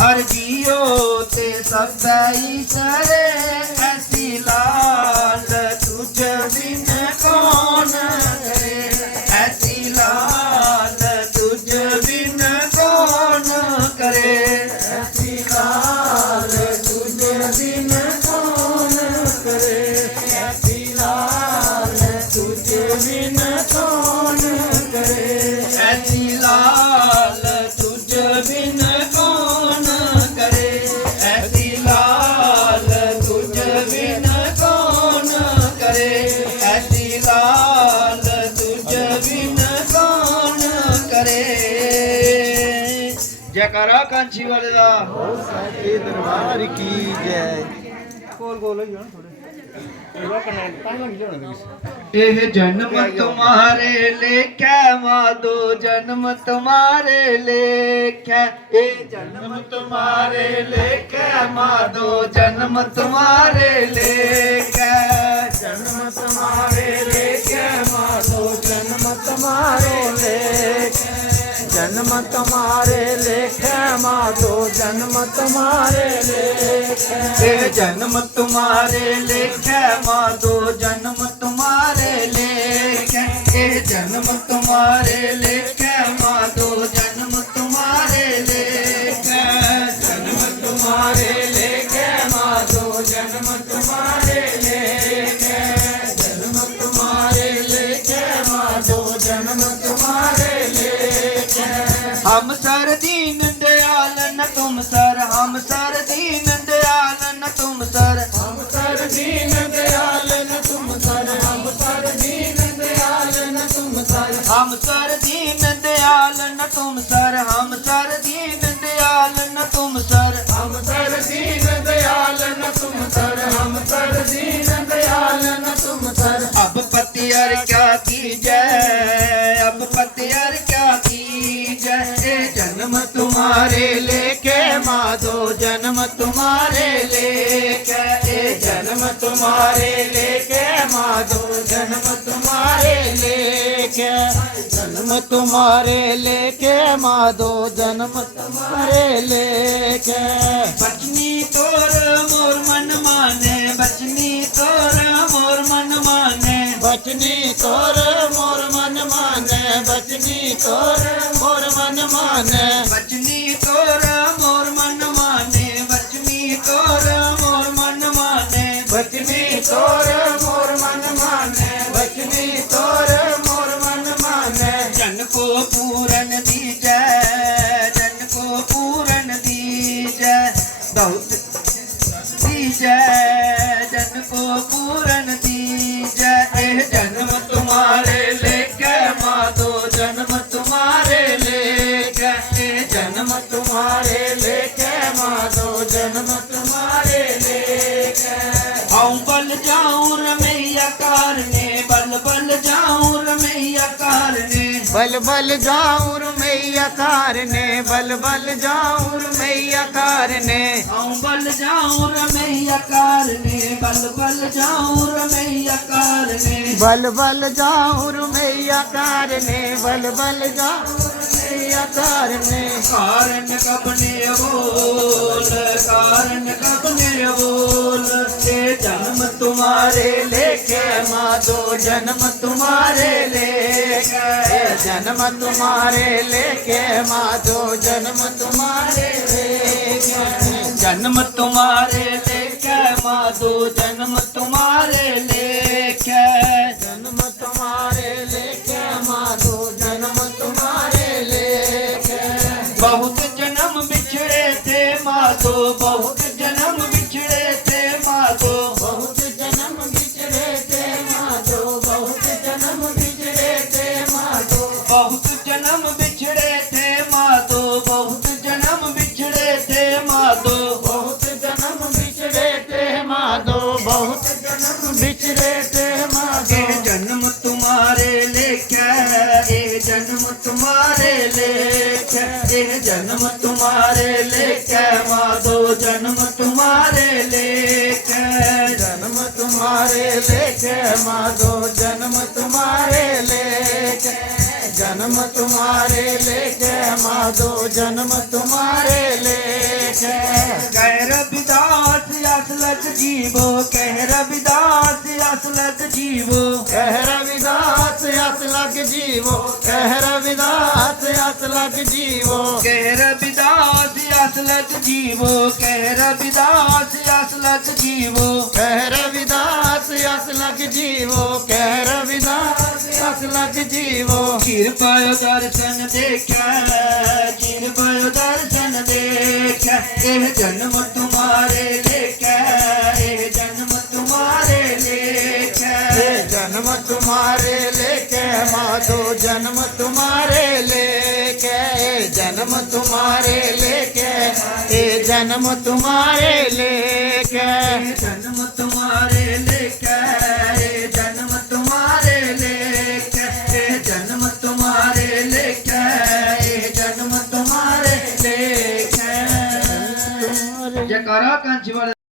हर जियो ते सब करे ऐसी लाल तुझ बिन कौन करे, ऐसी लाल तुझ बिन कौन करे, ऐसी लाल तुझ बिन कौन करे, ऐसी लाल तुझ बिन कौन करे, ऐसी लाल तुझ बिन कौन करे, ऐसी लाल तुझ बिन कौन करे, ऐसी लाल तुझ बिन कौन करे। जयकारा कांची वाले दा साचे दरबार की जय। ਕੋਲ ਕੋਲ ਹੀ ਹੋਣ ਥੋੜੇ ਇਹਦਾ ਕਨੈਕਟ ਤਾਂ ਨਹੀਂ ਲਿਆਉਣਾ ਇਹ ਜਨਮ तुम्हारे लेखे माधो, जन्म तुम्हारे लेखे, ਇਹ जन्म तुम्हारे लेखे माधो, जन्म तुम्हारे लेखे, जन्म तुम्हारे लेखे माधो, जन्म तुम्हारे लेखे, जन्म तुम्हारे लेखे माधो, जन्म तुम्हारे लेखे, ਇਹ जन्म तुम्हारे लेखे माधो, जन्म तुम्हारे लेखे, ਇਹ जन्म तुम्हारे लेखे माधो, जन्म तुम्हारे लेखे, जन्म तुम्हारे लेखे माधो, जन्म तुम्हारे लेखे, जन्म तुम्हारे लेखे माधो, जन्म तुम्हारे लेखे। हम सर दीन दयाल न तुम सर, हम सर दीन दयाल न तुम सर, हम सर दीन दयाल न तुम सर, हम सर दीन दयाल न तुम सर, हम सर दीन दयाल न तुम सर, हम सर दीन दयाल न तुम सर, हम सर दीन दयाल न तुम सर, हम सर दीन दयाल न तुम सर। अब पतियर क्या कीजै, अब पतियर क्या कीजै, ए जन्म तुम्हारे लेके माधो, जन्म तुम्हारे लेके, ए जन्म तुम्हारे लेके माधो, जन्म तुम्हारे लेके, जन्म तुम्हारे लेके माधो, जन्म तुम्हारे लेके, बचनी तोर मोर मन माने, बचनी तोर मोर मन माने, बचनी तोर मोर मन माने, बचनी तोर मोर मन माने, बचनी तोर मोर मन माने, बचनी तोर मोर मन माने, बचनी तोर मोर मन माने, बचनी तोर मोर मन माने। जन को पूरन दीजै, जन को पूरन दीजै, बहुत दीजै, जन को पूरन दीजै, एह जन्म तुम्हारे लेके माधो, जन्म तुम्हारे लेके, एह जन्म तुम्हारे लेके माधो, जन्म तुम्हारे लेके। आऊं बल जाऊं रमैया कारने, बल बल जाऊं रमैया कारने, बल बल जाऊर मैया कारने, बल बल जाऊर मैया कारने, आऊं बल जाऊं रमैया कारने, बल बल जाऊं रमैया कारने, बल बल जाऊर मैया कारने, बल बल जाऊर मैया कारने। कारण कपने बोल, कारण कपने बोल, ये जन्म तुम्हारे लेके माधो, जन्म तुम्हारे लेके, जन्म तुम्हारे लेके माधो, जन्म तुम्हारे लेके, जन्म तुम्हारे लेके माधो, जन्म तुम्हारे लेके, जन्म तुम्हारे लेके माधो, जन्म तुम्हारे लेके। बहुत जन्म बिछड़े थे माधो, बहुत जन्म बिछड़े थे माधो, बहुत जन्म बिछड़े थे माधो, बहुत जन्म बिछड़े थे माधो, बहुत जन्म बिछड़े थे माधो, बहुत जन्म बिछड़े थे माधो, बहुत जन्म बिछड़े थे माधो, बहुत जन्म बिछड़े थे माधो। ये जन्म तुम्हारे लेके, ये जन्म तुम्हारे लेके, ये जन्म तुम्हारे लेके माधो, जन्म तुम्हारे लेके, जन्म तुम्हारे लेके माधो, जन्म तुम्हारे लेके, जन्म तुम्हारे लेके माधो, जन्म तुम्हारे लेके। लग जीवो कह रविदास अस लग जीवो कह रविदास अस लग जीवो कह रविदास अस लग जीवो कह रविदास अस लग जीवो कह रविदास अस लग जीवो कह रविदास अस लग जीवो कह रविदास अस लग जीवो कृपयो दर्शन देखा कृपयो दर्शन देखा एह जन्म तुम्हारे लेखा एह जन्म तुम्हारे लेखा जन्म तुम्हारे लेके माधो जन्म तुम्हारे लेके जन्म तुम्हारे लेके ए जन्म तुम्हारे लेके जन्म तुम्हारे लेखा ए जन्म तुम्हारे लेखा ए जन्म तुम्हारे लेखा ए जन्म तुम्हारे लेखा जयकारा कांची वाले